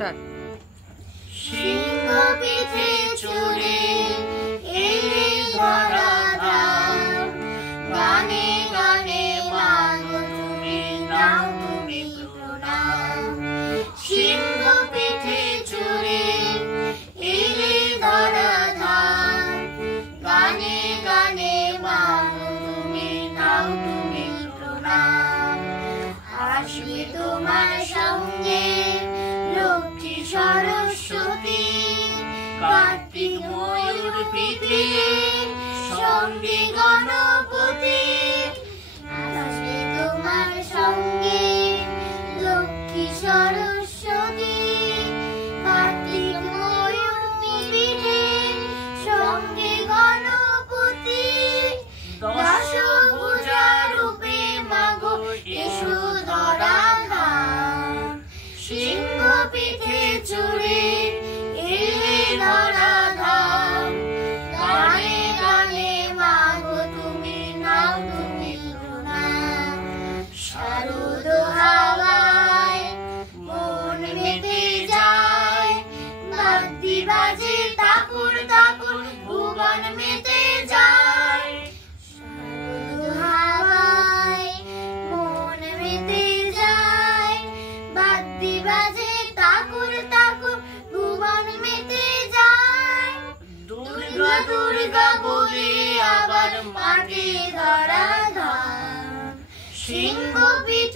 Start. সিংহ পিঠে চড়ে এলে ধরাধাম, গানে গানে মাগো তুমি নাও তুমি প্রণাম। সিংহ পিঠে চড়ে এলে ধরাধাম, গানে গানে মাগো তুমি নাও তুমি প্রণাম। আসবে তোমার সঙ্গে লক্ষ্মী সরস্বতী, কার্তিক ময়ূর পিঠে সঙ্গে গণপতি। আসবে তোমার সঙ্গে লক্ষ্মী সরস্বতী, কার্তিক ময়ূর পিঠে সঙ্গে গণপতি। দশভুজা রূপে মাগো এসো ধরাধাম, সিংহ পিঠে চড়ে এলে ধরাধাম, গানে গানে মাগো তুমি নাও তুমি প্রণাম। শারদ হাওয়ায় মন মেতে যায়, বাদ্যি বাজে তাকুর তাকুর ভুবন মেতে যায়। শারদ হাওয়ায় মন মেতে যায়, বাদ্যি বাজে তাকুর তাকুর ভুবন মেতে যায়। দুর্গা দুর্গা বলে আবার মাঠে ধরাধাম, সিংহ পিঠে